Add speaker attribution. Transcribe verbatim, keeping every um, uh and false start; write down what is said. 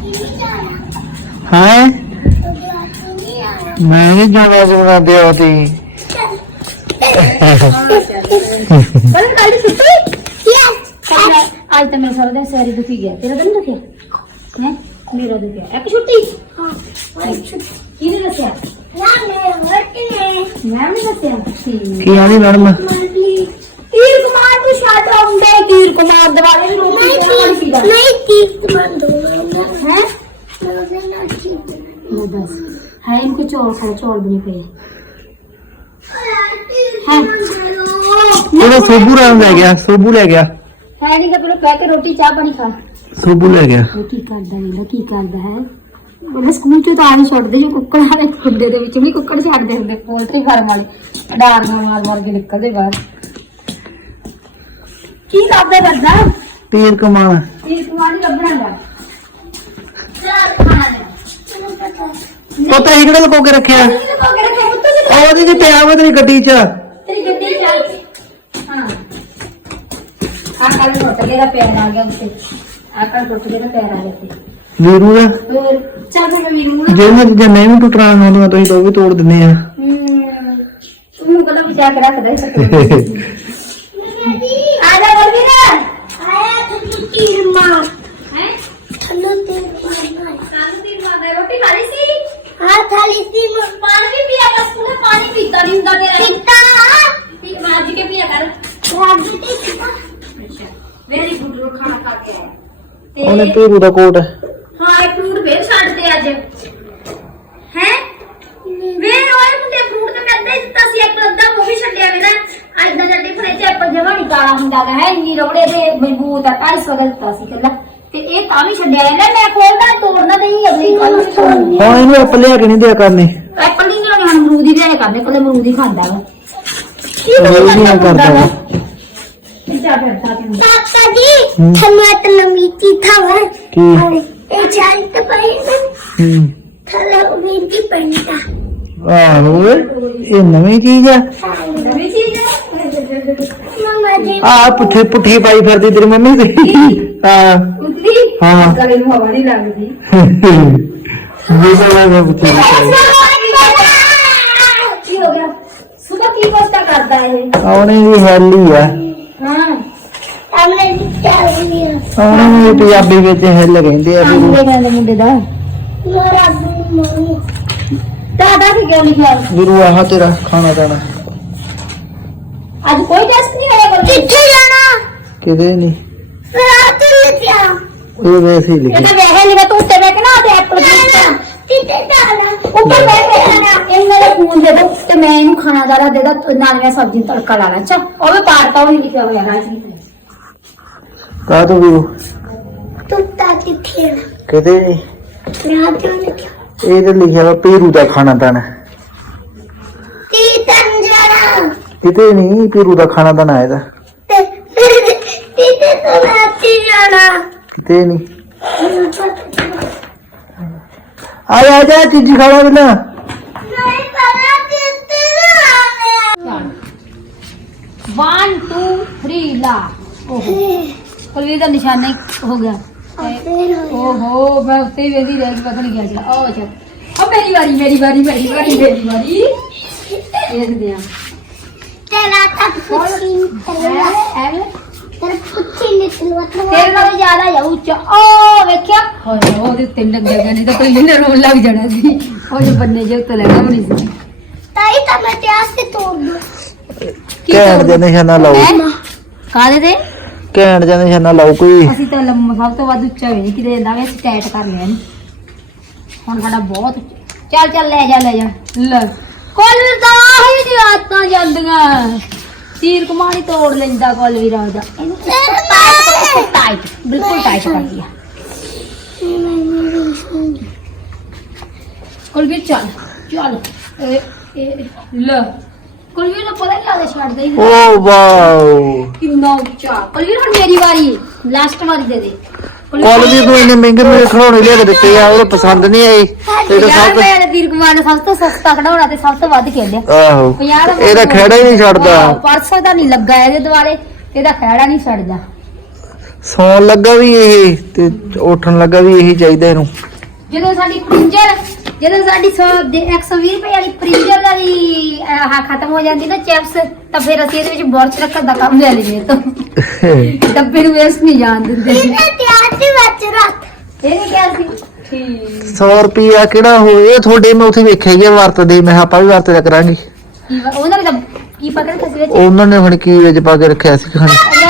Speaker 1: हाँ मैं नहीं जाना जुना दे होती
Speaker 2: आज तो मेरा सारा दिन सारी दुखी गया तेरा दिन दुखिया है मेरा दुखिया एक छुट्टी हाँ किने दसिया मैं नहीं दसिया
Speaker 1: की आनी मैडम
Speaker 2: तीर कुमार को शाट आउंडे तीर कुमार दवाले नहीं तीर कुमार दो हैं बस है इनको चौल खाए चौल भी नहीं पे है
Speaker 1: चलो सोबू राम ले गया सोबू ले गया
Speaker 2: है नहीं का तुम कह के रोटी चाह पानी खा
Speaker 1: सोबू ले गया
Speaker 2: की करदा है की करदा है बोले स्कूल चो तो आने छोड़ दे कुक्कड़ वाले खुंडे दे विच नहीं कुक्कड़ छड़ दे हुंदे पोल्ट्री फार्म वाले डार मार मार के निकलदे बाहर की करदा करदा
Speaker 1: तीर कमान
Speaker 2: तीर कमान ही लभना है चल खाना दे
Speaker 1: पता ही किहड़ा लुको के रखिया ओदी ते पिया वा तेरी गड्डी च
Speaker 2: तेरी गड्डी च हां आ कल टुट गया पैर आ गया उससे आ कल टुट गया पैर आ गया
Speaker 1: वीरू दा
Speaker 2: और चल मैं वीरू
Speaker 1: जे मैं जे मैं भी टुटना होंदा तो ही तो भी तोड़ दिंदे आ
Speaker 2: तुम गला बचा के रख दे आ जा बोल ना आया तू तीर मार हैं थल्लो तीर मार कालू तीर मार दे रोटी खा ली सी हां थाली सी पानी भी पिया बस तूने पानी पीता नहीं हुंदा तेरा पीता ठीक राज के पिया कर राज के पीता अच्छा वेरी गुड रो खाना खा के
Speaker 1: ओने पीरू दा कोट
Speaker 2: हां ये फ्रूट फिर छੱਡ दे ਅੱਜ हैं वे ओए मुंडे फ्रूट ਤੇ ਮੈਂ ਅੱਧਾ ਦਿੱਤਾ ਸੀ ਇੱਕ ਅੱਧਾ ਉਹ ਵੀ ਛੱਡਿਆ ਵੇ ਨਾ ਅੱਜ ਦਾ ਜੱਟੀ ਫਰੇ ਚ ਐਪਲ ਜਮਾ ਨਹੀਂ ਕਾਲਾ ਹੁੰਦਾ ਹੈ ਇੰਨੀ ਰਬੜੇ ਦੇ ਮਜ਼ਬੂਤ ਆ ਢਾਈ ਸੌ ਦਾ ਦਿੱਤਾ ਸੀ ਕੱਲਾ ਤੇ ਇਹ ਤਾਂ ਵੀ ਛੱਡਿਆ ਜਾਂਦਾ ਮੈਂ ਖੋਲਦਾ ਤੋੜਨਾ ਤੇ ਹੀ ਅਗਲੀ ਕੱਲ
Speaker 1: ਹਾਂ ਇਹਨੂੰ ਐਪਲ ਲਿਆ ਕੇ ਨਹੀਂ ਦਿਆ ਕਰਨੇ
Speaker 2: ਐਪਲ ਨਹੀਂ ਲਿਆਉਣੇ ਹਨ ਅਮਰੂਦ ਹੀ ਲਿਆ ਕਰਨੇ ਕੱਲੇ ਅਮਰੂਦ ਹੀ ਖਾਂਦਾ ਵਾ
Speaker 1: ਅਮਰੂਦ ਹੀ ਨਾ ਕਰਦਾ ਵਾ
Speaker 2: पापा जी थल्ले इतना मीठी था वो
Speaker 1: की
Speaker 2: ए चाय तो पाई ना
Speaker 1: हम्म
Speaker 2: थल्ले मीठी पड़ता
Speaker 1: आहो ये नवी चीज है
Speaker 2: नवी चीज है मम्मा जी
Speaker 1: आ पुठी पुठी पाई फिरदी तेरी मम्मी से हां
Speaker 2: उतरी
Speaker 1: हां
Speaker 2: गले ਨੂੰ ਹਵਾ ਨਹੀਂ ਲੱਗਦੀ
Speaker 1: ये तो मैं पुठी
Speaker 2: ਕੀ ਹੋ ਗਿਆ ਸੁਬਹ ਕੀ ਕੋਸਤਾ ਕਰਦਾ ਹੈ
Speaker 1: ਆਉਣੇ ਵੀ ਹੈਲੀ ਆ
Speaker 2: ਹਾਂ ਸਾਹਮਣੇ ਚੱਲ ਗਿਆ
Speaker 1: ਆਉਣੇ ਵੀ ਪੰਜਾਬੀ ਵਿੱਚ ਹਿੱਲ ਕਹਿੰਦੇ ਆ ਵੀ
Speaker 2: ਮੁੰਡੇ ਦਾ ਮੁੰਡੇ ਦਾ ਮੇਰਾ ਮੂੰਹ ਦਾਦਾ ਕੀ ਗੱਲ ਲਿਖਿਆ
Speaker 1: ਗੁਰੂ ਆਹ ਤੇਰਾ ਖਾਣਾ ਦਾਣਾ
Speaker 2: ਅੱਜ ਕੋਈ ਟੈਸਟ ਨਹੀਂ ਆਇਆ ਕਿੱਥੇ ਜਾਣਾ
Speaker 1: ਕਿਤੇ ਨਹੀਂ
Speaker 2: ਰਾਤ ਨੂੰ ਲਿਖਿਆ
Speaker 1: ਉਹ ਵੈਸੇ ਹੀ
Speaker 2: ਇਹ
Speaker 1: ਲਿਖਿਆ
Speaker 2: ਤਾਂ ਵੇਖ ਲਿਆ ਤੂੰ ਉੱਤੇ ਬੈਠ ਨਾ ਤੇ ਐਪਲ ਦਿੱਤਾ ਕਿੱਥੇ ਜਾਣਾ ਉੱਪਰ ਬੈਠ ਕੇ ਖਾਣਾ ਇਹ ਮੇਰੇ ਫੋਨ ਦੇ ਦੋ ਤੇ ਮੈਂ ਇਹਨੂੰ ਖਾਣਾ ਦਾਰਾ ਦੇ ਦਾ ਨਾਲ ਮੈਂ ਸਬਜ਼ੀ ਨੂੰ ਤੜਕਾ ਲਾ ਲਾਂ ਅੱਛਾ ਉਹ ਵੀ ਪਾੜਤਾ ਉਹ ਨਹੀਂ ਲਿਖਿਆ ਹੋਇਆ ਰਾਜ ਲਿਖਿਆ
Speaker 1: ਕਾ ਤੂੰ ਵੀ
Speaker 2: ਤੂੰ ਤਾਂ ਕਿੱਥੇ
Speaker 1: ਕਿਤੇ ਨਹੀਂ
Speaker 2: ਰਾਤ ਨੂੰ ਲਿਖਿਆ
Speaker 1: ਇਹ ਤੇ ਲਿਖਿਆ ਵਾ ਪੀਰੂ ਦਾ ਖਾਣਾ ਦਾਣਾ
Speaker 2: ਤੀ ਤੰਜਰਾ
Speaker 1: ਕਿਤੇ ਨਹੀਂ ਪੀਰੂ ਦਾ ਖਾਣਾ ਦਾਣਾ ਇਹਦਾ
Speaker 2: ਤੇ ਤੀ ਤੇ ਤੂੰ ਰਾਤੀ ਜਾਣਾ
Speaker 1: ਕਿਤੇ ਨਹੀਂ ਆ ਜਾ ਆ ਜਾ ਚੀਜ਼ੀ ਖਾਣਾ ਬਿਨਾ
Speaker 2: ਨਹੀਂ ਪਤਾ ਕਿੱਥੇ ਜਾਣਾ वन टू थ्री ला ओहो कुलवीर का निशाना ही हो गया ओहो मैं उत्ते ही वेदी रह गई पता नहीं क्या चला ओ अच्छा अब मेरी बारी मेरी बारी मेरी बारी मेरी बारी देख दिया तेरा तक पुच्छी तेरा तेरा पुच्छी निकलवा तेरे नाल ज्यादा जा ऊंचा ओ देखिया हाय ओदे ते लग गया नहीं तो कोई ने रोन लग जाना सी ओ जो बन्ने जे उत्ते लगा भी नहीं सी ताई ता मैं त्यास से तोड़ दूं
Speaker 1: ਘੈਂਟ ਦੇ ਨਿਸ਼ਾਨਾ ਲਾਓ
Speaker 2: ਕਾਦੇ ਦੇ
Speaker 1: ਘੈਂਟ ਦੇ ਨਿਸ਼ਾਨਾ ਲਾਓ ਕੋਈ
Speaker 2: ਅਸੀਂ ਤਾਂ ਲੰਮਾ ਸਭ ਤੋਂ ਵੱਧ ਉੱਚਾ ਵੀ ਨਹੀਂ ਕਿਤੇ ਜਾਂਦਾ ਵੈਸੇ ਟਾਈਟ ਕਰ ਲਿਆ ਨਹੀਂ ਹੁਣ ਸਾਡਾ ਬਹੁਤ ਚੱਲ ਚੱਲ ਲੈ ਜਾ ਲੈ ਜਾ ਲੈ ਕੋਲਵੀਰ ਦਾ ਹੀ ਜੀ ਆਤਾਂ ਜਾਂਦੀਆਂ ਤੀਰ ਕਮਾਣੀ ਤੋੜ ਲੈਂਦਾ ਕੋਲਵੀਰ ਆਉਦਾ ਇਹਨੂੰ ਟਾਈਟ ਬਿਲਕੁਲ ਟਾਈਟ ਕਰ ਦਿਆ ਕੋਲਵੀਰ ਚੱਲ ਚੱਲ ਇਹ ਲੈ ਕੁਲਵੀਰ ਨੂੰ ਪਤਾ ਨਹੀਂ ਲੱਗਦਾ ਛੱਡ ਦੇ
Speaker 1: ਓ ਵਾਓ
Speaker 2: ਕਿੰਨਾ ਉੱਚਾ ਕੁਲਵੀਰ ਹੁਣ ਮੇਰੀ ਵਾਰੀ ਲਾਸਟ ਵਾਰੀ ਦੇ ਦੇ
Speaker 1: ਕੁਲਵੀਰ ਨੂੰ ਇਹਨੇ ਮਹਿੰਗੇ ਮਹਿੰਗੇ ਖਿਡੌਣੇ ਲਿਆ ਕੇ ਦਿੱਤੇ ਆ ਉਹ ਪਸੰਦ ਨਹੀਂ ਆਏ ਤੇ
Speaker 2: ਯਾਰ
Speaker 1: ਸਭ
Speaker 2: ਮੈਂ ਤੀਰ ਕੁਮਾਰ ਨੇ ਸਭ ਤੋਂ ਸਸਤਾ ਖਿਡੌਣਾ ਤੇ ਸਭ ਤੋਂ ਵੱਧ ਖੇਡਿਆ
Speaker 1: ਆਹੋ
Speaker 2: ਪੰਜਾਹ ਦਾ
Speaker 1: ਇਹਦਾ ਖਹਿੜਾ ਹੀ ਨਹੀਂ ਛੱਡਦਾ
Speaker 2: ਪਰਸੋਂ ਦਾ ਨਹੀਂ ਲੱਗਾ ਇਹਦੇ ਦੁਆਲੇ ਇਹਦਾ ਖਹਿੜਾ ਨਹੀਂ ਛੱਡਦਾ
Speaker 1: ਸੌਣ ਲੱਗਾ ਵੀ ਇਹ ਤੇ ਉੱਠਣ ਲੱਗਾ ਵੀ ਇਹੀ ਚਾਹੀਦਾ ਇਹਨੂੰ।
Speaker 2: ਜਦੋਂ ਸਾਡੀ ਪ੍ਰਿੰਜਰ ਜਦੋਂ ਸਾਡੀ ਇੱਕ ਸੌ ਵੀਹ ਰੁਪਏ ਵਾਲੀ ਪ੍ਰਿੰਜਰ ਦਾ ਵੀ ਆਹ ਖਤਮ ਹੋ ਜਾਂਦੀ ਨਾ ਚਿਪਸ, ਤਾਂ ਫਿਰ ਅਸੀਂ ਇਹਦੇ ਵਿੱਚ ਬੋਰਚ ਰੱਖਣ ਦਾ ਕੰਮ ਲੈ ਲੈਂਦੇ ਤੋਂ ਡੱਬੇ ਨੂੰ ਵੇਸਟ ਨਹੀਂ ਜਾਣ ਦਿੰਦੇ। ਇਹਨੇ ਤਿਆਰ ਸੀ ਵਿੱਚ ਰੱਖ, ਇਹਨੇ ਕਿਹਾ ਸੀ ਠੀਕ
Speaker 1: ਸੌ ਰੁਪਿਆ ਕਿਹੜਾ ਹੋਏ ਤੁਹਾਡੇ, ਮੈਂ ਉੱਥੇ ਵੇਖਿਆ ਹੀ ਆ ਵਰਤਦੇ, ਮੈਂ ਕਿਹਾ ਆਪਾਂ ਵੀ ਵਰਤਦਾ ਕਰਾਂਗੇ।
Speaker 2: ਕੀ ਵਾ- ਉਹਨਾਂ ਨੇ ਤਾਂ ਕੀ ਪਤਾ ਨਹੀਂ ਕਿਸ ਵਿੱਚ
Speaker 1: ਉਹਨਾਂ ਨੇ ਹੁਣ ਕੀ ਵਿੱਚ ਪਾ ਕੇ ਰੱਖਿਆ ਸੀ ਖਾਣੇ।